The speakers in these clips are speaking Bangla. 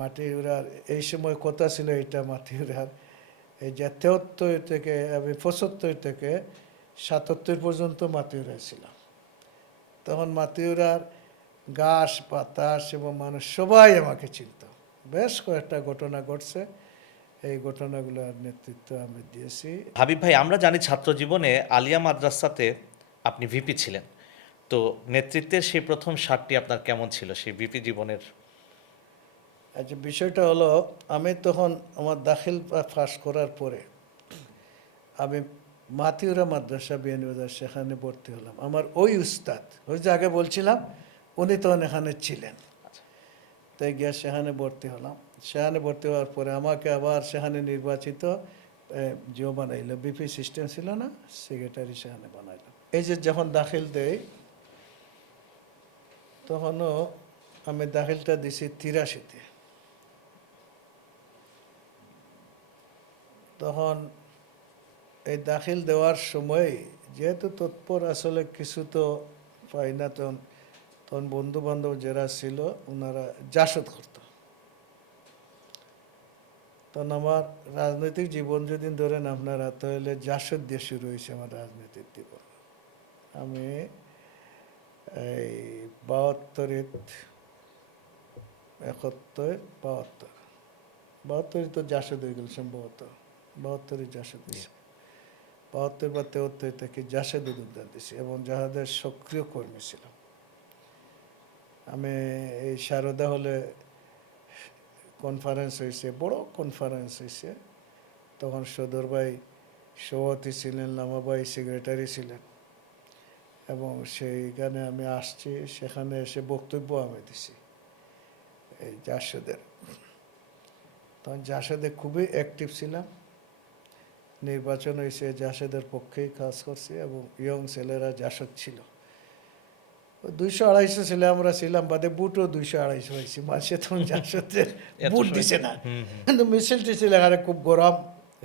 মাটি উড়ার এই সময় কথা ছিল এটা মাটি উড়ার এই যে তেহত্তর থেকে, আমি পঁচাত্তর থেকে সাতাত্তর পর্যন্ত মাটি উড়াইছিলাম তখন মাটি উড়ার ঘাস বাতাস এবং মানুষ সবাই আমাকে চিনত। বেশ কয়েকটা ঘটনা ঘটছে, এই ঘটনাগুলোর নেতৃত্ব আমি দিয়েছি। হাবিব ভাই, আমরা জানি ছাত্র জীবনে আলিয়া মাদ্রাসাতে আপনি ভিপি ছিলেন। তো নেতৃত্বের সেই প্রথম সারটি আপনার কেমন ছিল? সেই ভিপি জীবনের আচ্ছা বিষয়টা হলো আমি তখন আমার দাখিল পাস করার পরে আমি মাতিউরা মাদ্রাসা বিয়ানীবাজার সেখানে ভর্তি হলাম। আমার ওই উস্তাদ ওই যে আগে বলছিলাম উনি তখন এখানে ছিলেন। তাই গিয়ে সেখানে ভর্তি হলাম। সেখানে ভর্তি হওয়ার পরে আমাকে আবার সেখানে নির্বাচিত জিও বানাইলো বিপি সিস্টেম ছিল না সেক্রেটারি সেখানে বানাইলো। এই যে যখন দাখিল দেয় তখনও আমি দাখিলটা দিছি তিরাশিতে। তখন এই দাখিল দেওয়ার সময় যেহেতু তৎপর আসলে কিছু তো পাই না, তখন তখন বন্ধু বান্ধব যারা ছিল ওনারা জাসদ করত। তখন আমার রাজনৈতিক জীবন যদি ধরেন আপনারা, তাহলে জাসদ দিয়ে শুরু হয়েছে আমার রাজনৈতিক জীবন। আমি এই বাহাত্তরে একাত্তর, বাহাত্তর। বাহাত্তরই তো জাসদ হয়ে গেল সম্ভবত। বাহাত্তরই জাসদ হয়েছে বাহাত্তর বা তেহত্তর থেকে জাসদে যোগদান দিয়েছি এবং যাহাদের সক্রিয় কর্মী ছিলাম আমি এই সারদা হলে কনফারেন্স হয়েছে বড় কনফারেন্স হয়েছে তখন সদর ভাই সভাপতি ছিলেন লামাবাই সেক্রেটারি ছিলেন। এবং সেইখানে আমি আসছি, সেখানে এসে বক্তব্য আমি দিছি এই জাসদের। তখন জাসদে খুবই অ্যাক্টিভ ছিলাম। নির্বাচন হয়েছে জাসদের পক্ষেই কাজ করছে এবং ইয়ং ছেলেরা জাসদ ছিল। দুইশো আড়াইশো ছেলে আমরা ছিলাম বাদে বুটও দুইশো আড়াইশো হয়েছি। মাসে তখন জাসদের বুট দিছে না। কিন্তু মিছিল টিছিল এখানে খুব গরম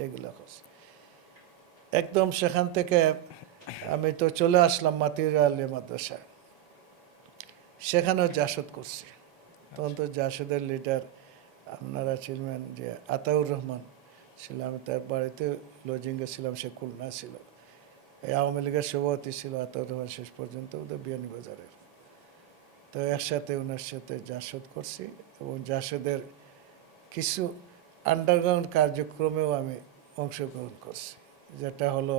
এগুলো করছে। একদম সেখান থেকে আমি তো চলে আসলাম মাতির আলী মাদ্রাসায়। সেখানেও জাসদ করছি। তখন তো জাসদের লিডার আপনারা ছিলেন যে আতাউর রহমান। ছিল আমি তার বাড়িতে লজিংয়ে ছিলাম সে খুলনা ছিল। এই আওয়ামী লীগের সভাপতি ছিল আতাউর শেষ পর্যন্ত ওদের বিয়ানীবাজারের তো একসাথে ওনার সাথে জাসদ করছি এবং জাসদের কিছু আন্ডারগ্রাউন্ড কার্যক্রমেও আমি অংশগ্রহণ করছি। যেটা হলো,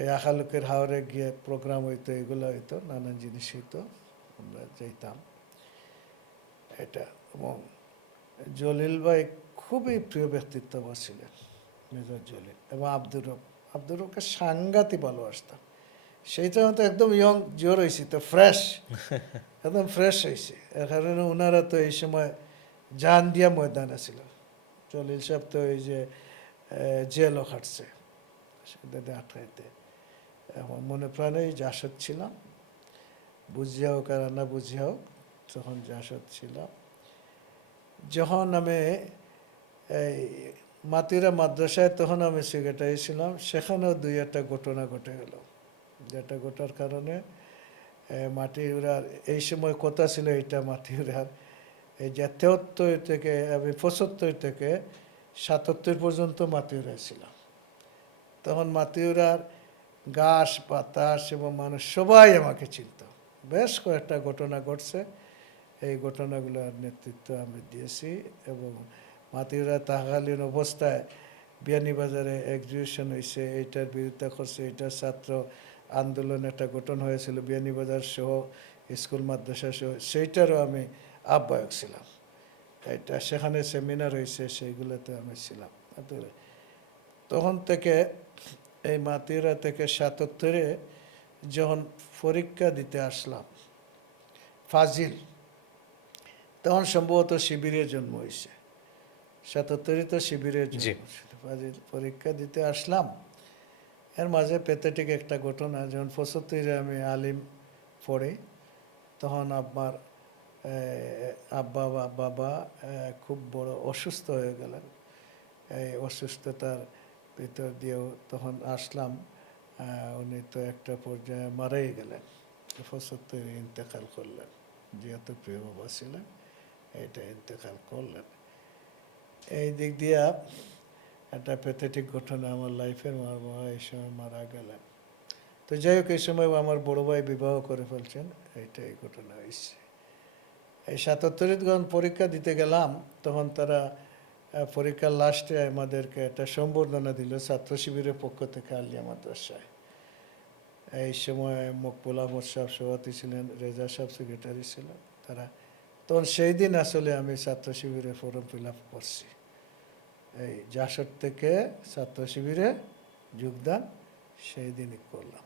এই আখালুকের হাওড়ে গিয়ে প্রোগ্রাম হইতো, এগুলো হইতো, নানান জিনিস হইতো, আমরা যেতাম এটা এবং জলিল ভাই খুবই প্রিয় ব্যক্তিত্ব ছিলেন মেজর জলিল এবং আব্দুর রব। আব্দুর রবকে সাংঘাতিক ভালোবাসতাম। সেইটা তো একদম ইয়ং জোর হয়েছি তো ফ্রেশ একদম ফ্রেশ হয়েছে এর কারণে ওনারা তো এই সময় জান দিয়া ময়দানে ছিল জলিল সাহেব তো এই যে জেলও খাটছে। সেটাতে আটকাইতে আমার মনে প্রাণে জাসদ ছিলাম। বুঝিয়া হোক আর না বুঝিয়া হোক তখন জাসদ ছিলাম যখন আমি এই মাতিরা মাদ্রাসায়, তখন আমি সেক্রেটারি ছিলাম। সেখানেও দুই একটা ঘটনা ঘটে গেল। যেটা ঘটার কারণে মাটি উড়ার এই সময় কথা ছিল এটা মাটি উড়ার এই যে তেহত্তর থেকে, আমি পঁচাত্তর থেকে সাতাত্তর পর্যন্ত মাটি উড়াইছিলাম তখন মাটি উড়ার ঘাস বাতাস এবং মানুষ সবাই আমাকে চিনত। বেশ কয়েকটা ঘটনা ঘটছে। এই ঘটনাগুলোর নেতৃত্ব আমি দিয়েছি এবং মাতিরা তাহাকালীন অবস্থায় বিয়ানীবাজারে এক্সিবিশন হয়েছে এইটার বিরুদ্ধে করছে, এইটার ছাত্র আন্দোলন একটা গঠন হয়েছিল বিয়ানীবাজার সহ স্কুল, মাদ্রাসা সহ, সেইটারও আমি আহ্বায়ক ছিলাম। এটা সেখানে সেমিনার হয়েছে সেইগুলোতে আমি ছিলাম। তখন থেকে এই মাতিরা থেকে সাতাত্তরে যখন পরীক্ষা দিতে আসলাম, ফাজিল, তখন সম্ভবত শিবিরে জন্ম হয়েছে সাতাত্তরে তো শিবিরে। ফাজিল পরীক্ষা দিতে আসলাম। এর মাঝে পেথেটিক একটা ঘটনা যখন পঁচাত্তরে আমি আলিম পড়ি তখন আহ, আব্বা বা বাবা খুব বড় অসুস্থ হয়ে গেলেন। এই অসুস্থতার ভিতর দিয়েও তখন আসলাম। উনি তো একটা পর্যায়ে মারাই গেলেন। পঁচাত্তরে ইন্তেকাল করলেন। যেহেতু প্রিয় বাবা ছিলেন এটা ইন্তেকাল করলেন। এই দিক দিয়ে একটা প্যাথেটিক ঘটনা আমার লাইফের আমার মা এই সময় মারা গেলেন। তো যাই হোক, এই সময় আমার বড় ভাই বিবাহ করে ফেলছেন এইটা এই ঘটনা হয়েছে। এই সাতাত্তরে যখন পরীক্ষা দিতে গেলাম, তখন তারা পরীক্ষার লাস্টে আমাদেরকে একটা সম্বর্ধনা দিল, ছাত্র শিবিরের পক্ষ থেকে আলিয়া মাদ্রাসায়। এই সময় মকবুল আহমদ সাহেব সভাপতি ছিলেন, রেজা সাহেব সেক্রেটারি ছিলেন, তারা, তখন সেই দিন আসলে আমি ছাত্র শিবিরে ফর্ম ফিল আপ করছি। এই জাসর থেকে ছাত্র শিবিরে যোগদান সেই দিনই করলাম।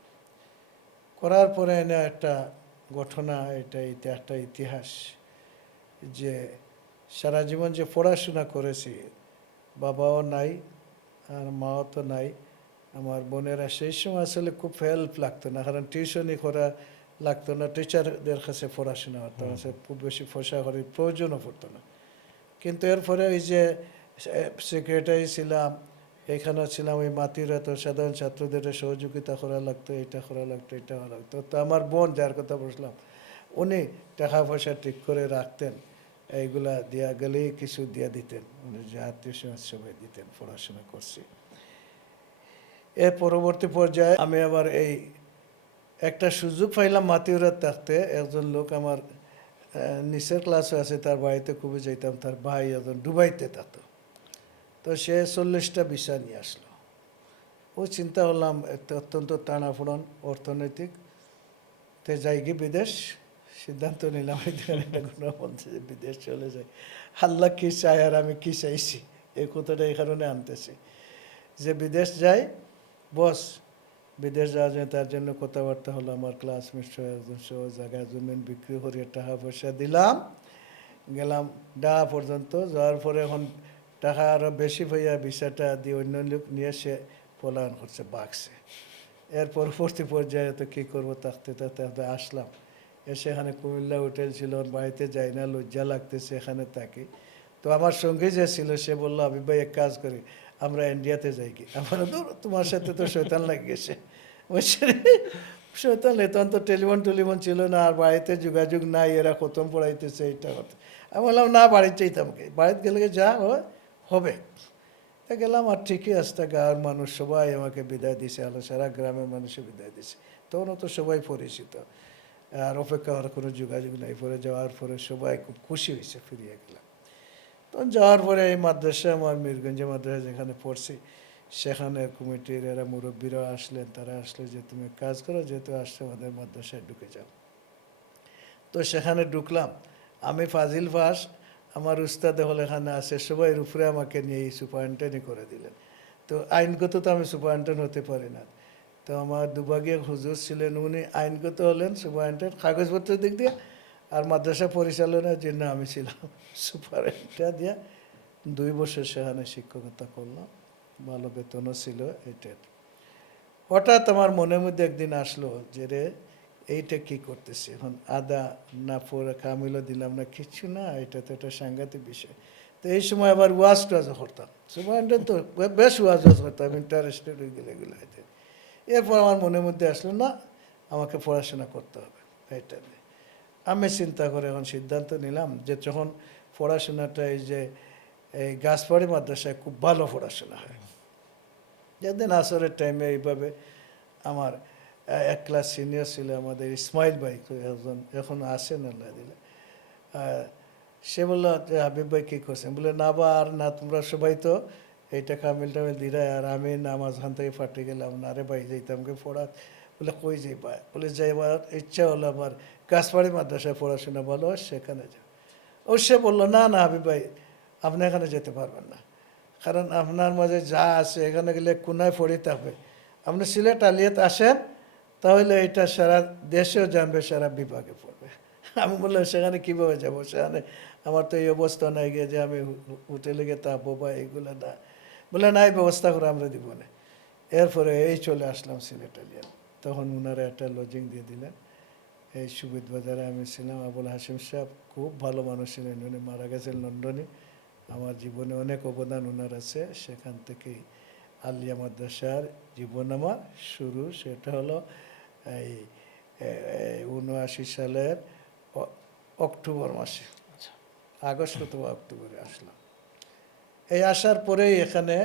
করার পরে এনে একটা ঘটনা এটা একটা ইতিহাস যে সারা জীবন যে পড়াশোনা করেছি বাবাও নাই আর মাও তো নাই আমার বোনেরা সেই সময় আসলে খুব হেল্প লাগতো না কারণ টিউশনই করা লাগতো না টিচারদের কাছে পড়াশোনা হতো খুব বেশি পয়সা করার প্রয়োজনও পড়তো না। কিন্তু এরপরে ওই যে সেক্রেটারি ছিলাম এখানে ছিলাম, ওই মাতিরা তো সাধারণ ছাত্রদের সহযোগিতা করা লাগতো, এটা করা লাগতো, এটা করা লাগতো। তো আমার বোন যার কথা বলছিলাম, উনি টাকা পয়সা ঠিক করে রাখতেন, এইগুলা দেওয়া গেলেই কিছু দিয়ে দিতেন। উনি যে আত্মীয় সবাই দিতেন, পড়াশোনা করছি। এর পরবর্তী পর্যায়ে আমি আবার এই একটা সুযোগ পাইলাম মাতিউরাত থাকতে, একজন লোক আমার নিচের ক্লাসে আছে, তার বাড়িতে খুবই যাইতাম, তার ভাই একজন ডুবাইতে থাকতো। তো সে চল্লিশটা ভিসা নিয়ে আসলো। ও চিন্তা করলাম অত্যন্ত টানাফোড়ন অর্থনৈতিক, তে যাই কি বিদেশ? সিদ্ধান্ত নিলাম বলছে যে বিদেশ চলে যায় আল্লাহ কি চাই আর আমি কী চাইছি? এই কথাটা এই কারণে আনতেছি। যে বিদেশ যাই, বস, বিদেশ যাওয়ার জন্য তার জন্য কথাবার্তা হলো, আমার ক্লাসমেট সহ একজন সহ জায়গায় জমিন বিক্রি করে টাকা পয়সা দিলাম, গেলাম, ডাহা পর্যন্ত, যাওয়ার পরে এখন টাকা আরও বেশি হইয়া ভিসাটা দিয়ে অন্য লোক নিয়ে সে পলায়ন করছে বাক্সে এর পরবর্তী পর্যায়ে তো কী করব থাকতে থাকতে আসলাম। এসে এখানে কুমিল্লা হোটেল ছিল, ওর বাড়িতে যাই না, লজ্জা লাগতেছে এখানে থাকি তো আমার সঙ্গে যে ছিল, সে বলল আমি ভাই, এক কাজ করি, আমরা ইন্ডিয়াতে যাই কি আমার তোমার সাথে তো শৈতান লাগে গেছে শৈতান তখন তো টেলিফোন টেলিফোন ছিল না, আর বাড়িতে যোগাযোগ নাই, এরা খতম পড়াইতেছে কথা। আমি বললাম, না, বাড়িতে চাইতাম বাড়িতে গেলে যা হয় হবে। তা গেলাম, আর ঠিকই আসতে গাঁয়ের মানুষ সবাই আমাকে বিদায় দিছে আলো সারা গ্রামের মানুষে বিদায় দিছে। তখনও তো সবাই পরিচিত। আর অপেক্ষা হওয়ার কোনো যোগাযোগ নাই, পরে যাওয়ার পরে সবাই খুব খুশি হয়েছে, ফিরিয়ে গেলাম। তখন যাওয়ার পরে এই মাদ্রাসা, আমার মিরগঞ্জে মাদ্রাসা যেখানে পড়ছি সেখানে কমিটির এরা মুরব্বীরা আসলেন, তারা আসলে যে, তুমি কাজ করো, যেহেতু আসছে আমাদের মাদ্রাসায় ঢুকে যাও। তো সেখানে ঢুকলাম। আমি ফাজিল ফাস আমার উস্তাদ হল এখানে আছে সবাই উপরে আমাকে নিয়ে এই সুপারিনটেন্ডই করে দিলেন। তো আইনগত তো আমি সুপারিনটেন্ড হতে পারি না। তো আমার দুভাগীয় হুজুর ছিলেন উনি, আইনগত হলেন সুপারিনটেন্ড কাগজপত্রের দিক দিয়ে আর মাদ্রাসা পরিচালনার জন্য আমি ছিলাম সুপারিনটেন্ড দিয়ে দুই বছর সেখানে শিক্ষকতা করলাম। ভালো বেতনও ছিল এটার। হঠাৎ আমার মনের মধ্যে একদিন আসলো যে রে এইটা কি করতেছে? এখন আদা না পরে কামিলও দিলাম না কিচ্ছু না, এটা তো একটা সাংঘাতিক বিষয়। তো এই সময় আবার ওয়াজ টোয়াজ করতাম। সুপারটা তো বেশ ওয়াজ ওয়াজ করতাম ইন্টারেস্টেড হয়ে গেলে এগুলো এরপর আমার মনের মধ্যে আসলো, না, আমাকে পড়াশোনা করতে হবে। এটা। আমি চিন্তা করে এখন সিদ্ধান্ত নিলাম যে যখন পড়াশোনাটা এই যে, এই গাছপাড়ি মাদ্রাসায় খুব ভালো পড়াশোনা হয়। যেদিন আসরের টাইমে এইভাবে আমার এক ক্লাস সিনিয়র ছিল আমাদের, ইসমাইল ভাই একজন, এখন আসেন আল্লাহ দিলে। সে বলল, যে হাবিব ভাই কী করছেন? বলে না বা, আর না, তোমরা সবাই তো এইটা কামিল টামিল দিরা আর আমি নামাজ খান থেকে ফাটে গেলাম না রে ভাই যাইতামকে পড়া বলে কই যাই ভাই বলে, যাইবার ইচ্ছা হলো আমার গাছবাড়ি মাদ্রাসায় পড়াশোনা ভালো, সেখানে যাও ও সে বলল, না না, হাবিব ভাই, আপনি এখানে যেতে পারবেন না। কারণ আপনার মাঝে যা আছে, এখানে গেলে কোনায় পড়িতে হবে। আপনি সিলেট আলিয়াত আসেন তাহলে এটা সারা দেশেও জানবে, সারা বিভাগে পড়বে। আমি বললাম, সেখানে কীভাবে যাব? সেখানে আমার তো এই অবস্থা নাই গিয়ে যে আমি হোটেলে গিয়ে থাকব বা এইগুলো না। বলে না, এই ব্যবস্থা করে আমরা দিব না। এরপরে এই চলে আসলাম সিলেট আলিয়াত তখন ওনারা একটা লজিং দিয়ে দিলেন। এই সুবিদ বাজারে আমি ছিলাম। আবুল হাসিম সাহেব খুব ভালো মানুষ ছিলেন। উনি মারা গেছেন লন্ডনে। আমার জীবনে অনেক অবদান ওনার আছে। সেখান থেকেই আলিয়া মাদ্রাসার জীবন আমার শুরু। সেটা হলো এই উনআশি সালের অক্টোবর মাসে। আচ্ছা। আগস্ট অথবা অক্টোবরে আসলাম। এই আসার পরেই এখানে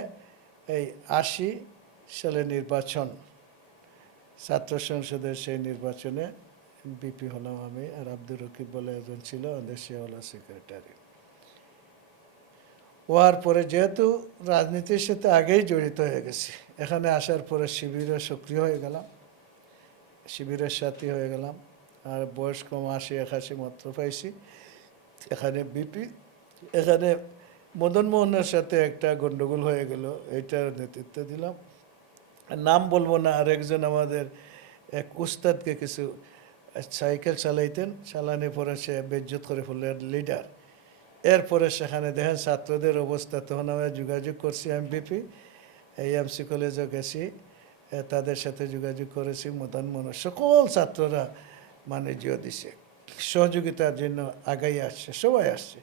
এই আশি সালে নির্বাচন ছাত্র সংসদের সেই নির্বাচনে বিপি হলাম আমি আর আব্দুর রকিব বলে একজন ছিল আমাদের শেওলা সেক্রেটারি। হওয়ার পরে যেহেতু রাজনীতির সাথে আগেই জড়িত হয়ে গেছি এখানে আসার পরে শিবিরে সক্রিয় হয়ে গেলাম। শিবিরের সাথী হয়ে গেলাম। আর বয়স কম আশি একাশি মাত্র পাইছি। এখানে বিপি, এখানে মদন মোহনের সাথে একটা গন্ডগোল হয়ে গেল এইটার নেতৃত্ব দিলাম। নাম বলব না আর একজন আমাদের এক উস্তাদকে কিছু সাইকেল চালাইতেন, চালানোর পরে সে বেজ্জত করে ফেললেন লিডার এরপরে সেখানে দেখেন ছাত্রদের অবস্থা, তখন আমরা যোগাযোগ করছি এমপিপি এই এমসি কলেজে গেছি। তাদের সাথে যোগাযোগ করেছি, মদন মোহন সকল ছাত্ররা মানে জিও দিছে। সহযোগিতার জন্য আগাই আসছে, সবাই আসছে।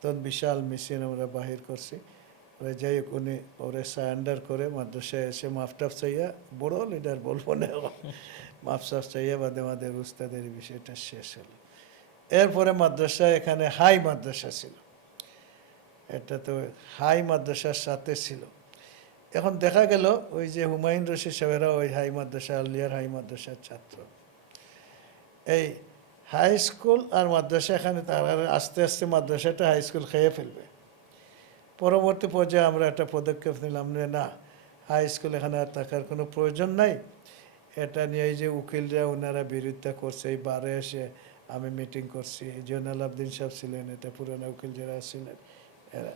তখন বিশাল মেশিন আমরা বাহির করছি। যাই হোক, উনি ওরে সারেন্ডার করে মাদ্রাসায় এসে মাফটাফ চাইয়া, বড় লিডার বলব না মাফসাফ চাইয়া বাদে আমাদের উস্তাদের বিষয়টা শেষ হলো। এরপরে মাদ্রাসা এখানে হাই মাদ্রাসা ছিল। এটা তো হাই মাদ্রাসার সাথে ছিল। এখন দেখা গেল ওই যে হুমায়ুন রশিদ সাহেবেরা ওই হাই মাদ্রাসা, আলিয়ার হাই মাদ্রাসার ছাত্র। এই হাই স্কুল আর মাদ্রাসা, এখানে তারা আস্তে আস্তে মাদ্রাসাটা হাই স্কুল খেয়ে ফেলবে। পরবর্তী পর্যায়ে আমরা একটা পদক্ষেপ নিলাম যে না, হাই স্কুল এখানে আর থাকার কোনো প্রয়োজন নাই। এটা নিয়ে এই যে উকিলরা ওনারা বিরোধিতা করছে, এই বারে এসে আমি মিটিং করছি। জয়নাল আবদিন সাহেব ছিলেন, এটা পুরানো উকিল যারা ছিলেন, এরা।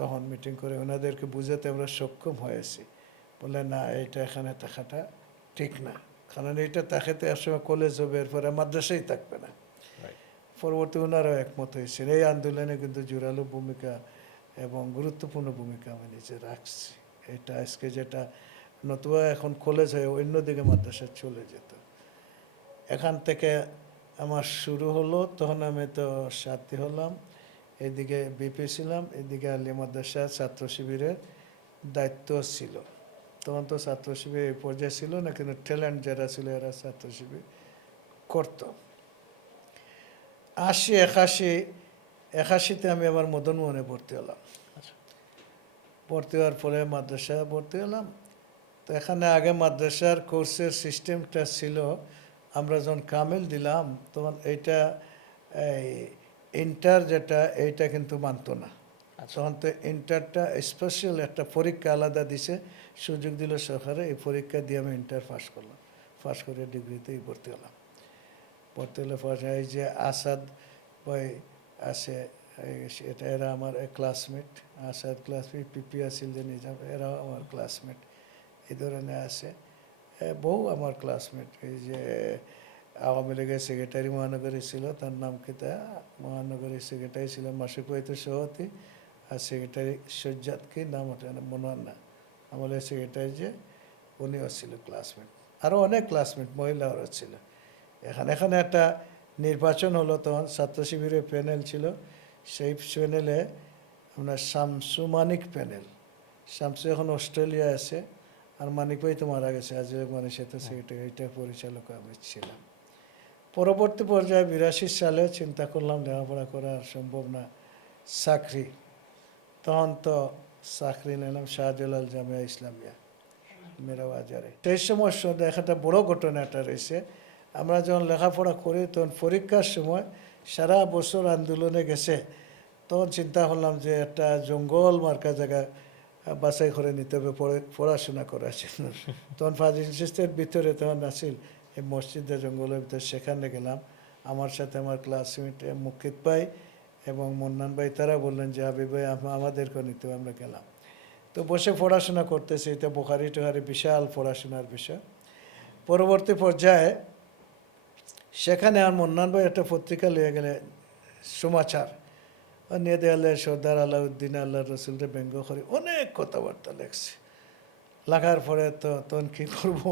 তখন মিটিং করে ওনাদেরকে বুঝাতে আমরা সক্ষম হয়েছি। বলে না এটা এখানে থাকাটা ঠিক না। কারণ এটা তাকাতে আসলে কলেজ হবে এরপরে মাদ্রাসাই থাকবে না। পরবর্তী ওনারাও একমত হয়েছেন। এই আন্দোলনে কিন্তু জোরালো ভূমিকা এবং গুরুত্বপূর্ণ ভূমিকা আমি নিজে রাখছি। এটা আজকে যেটা নতুবা এখন কলেজ হয়ে অন্যদিকে মাদ্রাসা চলে যেত। এখান থেকে আমার শুরু হলো তখন আমি তো সাথী হলাম। এদিকে বিপি ছিলাম এদিকে আলী মাদ্রাসা ছাত্র শিবিরের দায়িত্ব ছিল। তখন তো ছাত্র শিবির এই পর্যায়ে ছিল না কিন্তু ট্যালেন্ট যারা ছিল এরা ছাত্র শিবির করতো। আশি একাশি একাশিতে আমি আবার মদন মোহনে ভর্তি হলাম। ভর্তি হওয়ার পরে মাদ্রাসা ভর্তি হলাম। তো এখানে আগে মাদ্রাসার কোর্সের সিস্টেমটা ছিল আমরা যখন কামেল দিলাম তখন এইটা এই ইন্টার যেটা এইটা কিন্তু মানতো না। তখন তো ইন্টারটা স্পেশাল একটা পরীক্ষা আলাদা দিছে সুযোগ দিল সরকারে এই পরীক্ষা দিয়ে আমি ইন্টার পাস করলাম। পাস করে ডিগ্রিতেই ভর্তি হলাম। ভর্তি হলে পরে এই যে আসাদ বই আছে এটা এরা আমার ক্লাসমেট আসাদ ক্লাসমেট পিপি আসিল যে নিজাম এরাও আমার ক্লাসমেট এই ধরনের আছে। বহু আমার ক্লাসমেট এই যে আওয়ামী লীগের সেক্রেটারি মহানগরী ছিল তার নাম কিতা মহানগরীর সেক্রেটারি ছিল মাসুক ওয়াইতুর সভাপতি আর সেক্রেটারি সজ্জাদ কি? নাম ওটা না, মনে হয় না আমাদের সেক্রেটারি যে উনিও ছিল ক্লাসমেট আরও অনেক ক্লাসমেট মহিলারও ছিল। এখানে এখানে একটা নির্বাচন হলো তখন ছাত্র শিবিরের প্যানেল ছিল। সেই প্যানেলে আপনার শামসু মানিক প্যানেল শামসু এখন অস্ট্রেলিয়া আছে। আর মানিক ভাই তো মারা গেছে আজ মানিক সাথে সেক্রেটারি এইটা পরিচালক আমি ছিলাম। পরবর্তী পর্যায়ে বিরাশি সালে চিন্তা করলাম লেখাপড়া করা সম্ভব না। চাকরি। তখন তো চাকরি নিলাম শাহজালাল জামিয়া ইসলামিয়া মেরা বাজারে। সেই সময় একটা বড় ঘটনা একটা রয়েছে। আমরা যখন লেখাপড়া করি, তখন পরীক্ষার সময় সারা বছর আন্দোলনে গেছে। তখন চিন্তা করলাম যে একটা জঙ্গল মার্কা জায়গা বাছাই করে নিতে হবে পড়ে- পড়াশোনা করার জন্য। তখন ফাজিল সিস্টের ভিতরে তখন আসিল এই মসজিদের জঙ্গলের ভিতরে সেখানে গেলাম। আমার সাথে আমার ক্লাসমেট মুকিত ভাই এবং মন্নান ভাই, তারা বললেন যে, হাবিব ভাই, আম- আমাদেরকে নিতে আমরা গেলাম। তো বসে পড়াশোনা করতেছি, এটা বোখারি টোহারি বিশাল পড়াশোনার বিষয়। পরবর্তী পর্যায়ে সেখানে আর মন্নান ভাই একটা পত্রিকা লিয়ে গেলে, সমাচার। নিয়ে দেয়ালে সর্দার আলাউদ্দিন আল্লাহ রসুলরে ব্যঙ্গ করে অনেক কথাবার্তা লেখছে। লাগার পরে তো তখন কী করব?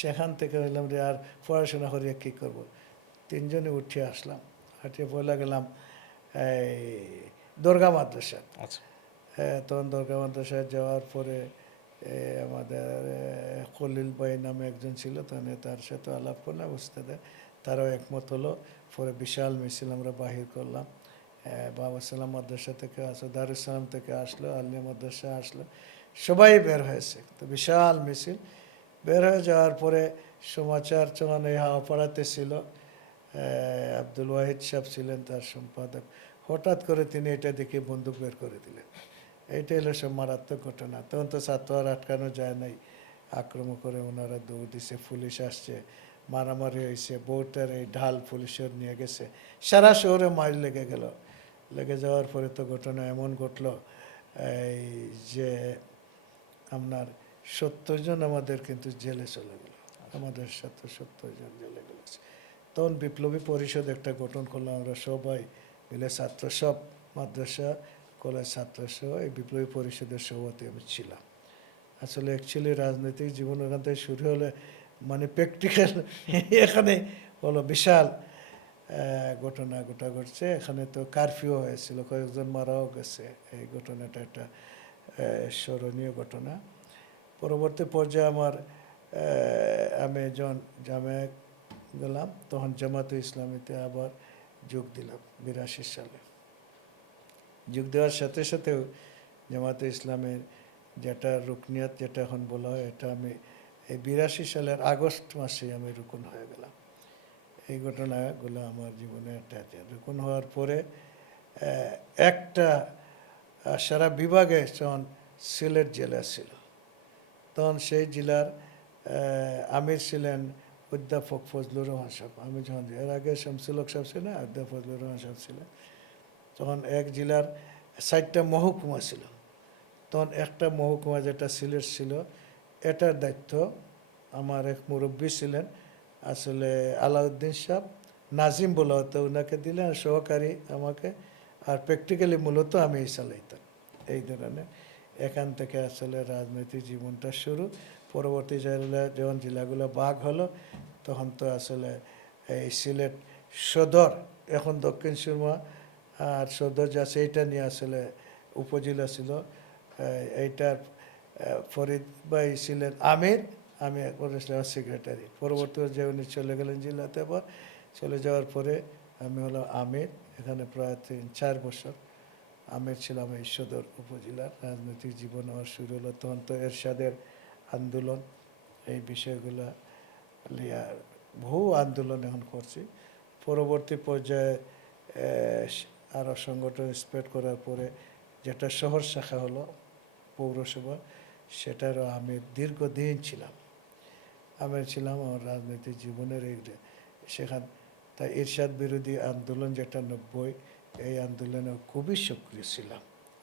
সেখান থেকে হইলাম যে আর পড়াশোনা করিয়া কী করব? তিনজনে উঠে আসলাম। হাঁটিয়ে পয়লা গেলাম এই দুর্গা মাদ্রাসা আচ্ছা। হ্যাঁ, তখন দুর্গা মাদ্রাসায় যাওয়ার পরে আমাদের এ, খলিল ভাই নামে একজন ছিল তখন তার সাথে আলাপ করলাম উস্তাদে তারাও একমত হলো। পরে বিশাল মিছিল আমরা বাহির করলাম। বাবা সালাম মাদ্রাসা থেকে আসলো দারুসালাম থেকে আসলো আলিয়া মাদ্রাসা আসলো। সবাই বের হয়েছে। তো বিশাল মিছিল। বের হয়ে যাওয়ার পরে সমাচার এই হাওয়াপাড়াতে ছিল আব্দুল ওয়াহিদ সাহেব ছিলেন তার সম্পাদক। হঠাৎ করে তিনি এটা দেখে বন্দুক বের করে দিলেন। এইটা হলো সব মারাত্মক ঘটনা। তখন তো ছাত্র আর আটকানো যায় নাই। আক্রমণ করে ওনারা দৌড় দিছে, পুলিশ আসছে, মারামারি হয়েছে বউটার এই ঢাল পুলিশের নিয়ে গেছে। সারা শহরে মার লেগে গেল। লেগে যাওয়ার পরে তো ঘটনা এমন ঘটলো, এই যে আপনার সত্তর জন আমাদের কিন্তু জেলে চলে গেল। আমাদের সাথে সত্তর জন জেলে গেল। তখন বিপ্লবী পরিষদ একটা গঠন করলাম, আমরা সবাই মিলে ছাত্র সব, মাদ্রাসা, কলেজ ছাত্র সহ এই বিপ্লবী পরিষদের সভাপতি আমি ছিলাম। আসলে অ্যাকচুয়ালি রাজনৈতিক জীবন ওখান থেকে শুরু হলে মানে প্র্যাকটিক্যাল এখানে হলো বিশাল ঘটনা ঘটা ঘটছে। এখানে তো কারফিউ হয়েছিল, কয়েকজন মারাও গেছে। এই ঘটনাটা একটা স্মরণীয় ঘটনা। পরবর্তী পর্যায়ে আমার আমি যখন জামে গেলাম, তখন জামাতে ইসলামীতে আবার যোগ দিলাম, বিরাশি সালে। যোগ দেওয়ার সাথে সাথেও জামাতে ইসলামের যেটা রুকনিয়াত যেটা এখন বলা হয়, এটা আমি এই বিরাশি সালের আগস্ট মাসে আমি রুকুন হয়ে গেলাম। এই ঘটনাগুলো আমার জীবনে একটা আছে রুকুন হওয়ার পরে একটা সারা বিভাগে যখন সিলেট জেলা ছিল, তখন সেই জেলার আমির ছিলেন অধ্যাপক ফজলুর রহমান সাহেব। আমি যখন, এর আগে শামসুলক সাহেব ছিলেন অধ্যাপক ফজলুর রহমান সাহেব ছিলেন। তখন এক জেলার ষাটটা মহকুমা ছিল। তখন একটা মহকুমা যেটা সিলেট ছিল, এটার দায়িত্ব আমার এক মুরব্বী ছিলেন, আসলে আলাউদ্দিন সাহেব। নাজিম বলা হতো ওনাকে দিলেন আর সহকারী আমাকে। আর প্র্যাকটিক্যালি মূলত আমি চালাইতাম এই ধরনের। এখান থেকে আসলে রাজনৈতিক জীবনটা শুরু। পরবর্তী জেলা যখন জেলাগুলো বাঘ হলো, তখন তো আসলে এই সিলেট সদর, এখন দক্ষিণ সুরমা আর সদর যা সেইটা নিয়ে আসলে উপজেলা ছিল। এই- এইটার ফরিদ ভাই ছিলেন আমির, আমি একবার ছিলাম সেক্রেটারি পরবর্তী যে উনি চলে গেলেন জেলাতে আবার, চলে যাওয়ার পরে আমি হলো আমির। এখানে প্রায় তিন, চার বছর আমির ছিলাম এই সদর উপজেলার রাজনৈতিক জীবন আমার শুরু হলো তখন তো এরশাদের আন্দোলন। এই বিষয়গুলো লিয়া বহু আন্দোলন এখন করছি। পরবর্তী পর্যায়ে আরও সংগঠন স্প্রেড করার পরে যেটা শহর শাখা হলো, পৌরসভা, সেটারও আমি দীর্ঘদিন ছিলাম। আমি ছিলাম আমার রাজনৈতিক জীবনের এই সেখান তাই এরশাদ বিরোধী আন্দোলন যেটা নব্বই এই আন্দোলনে খুবই সক্রিয় ছিলাম।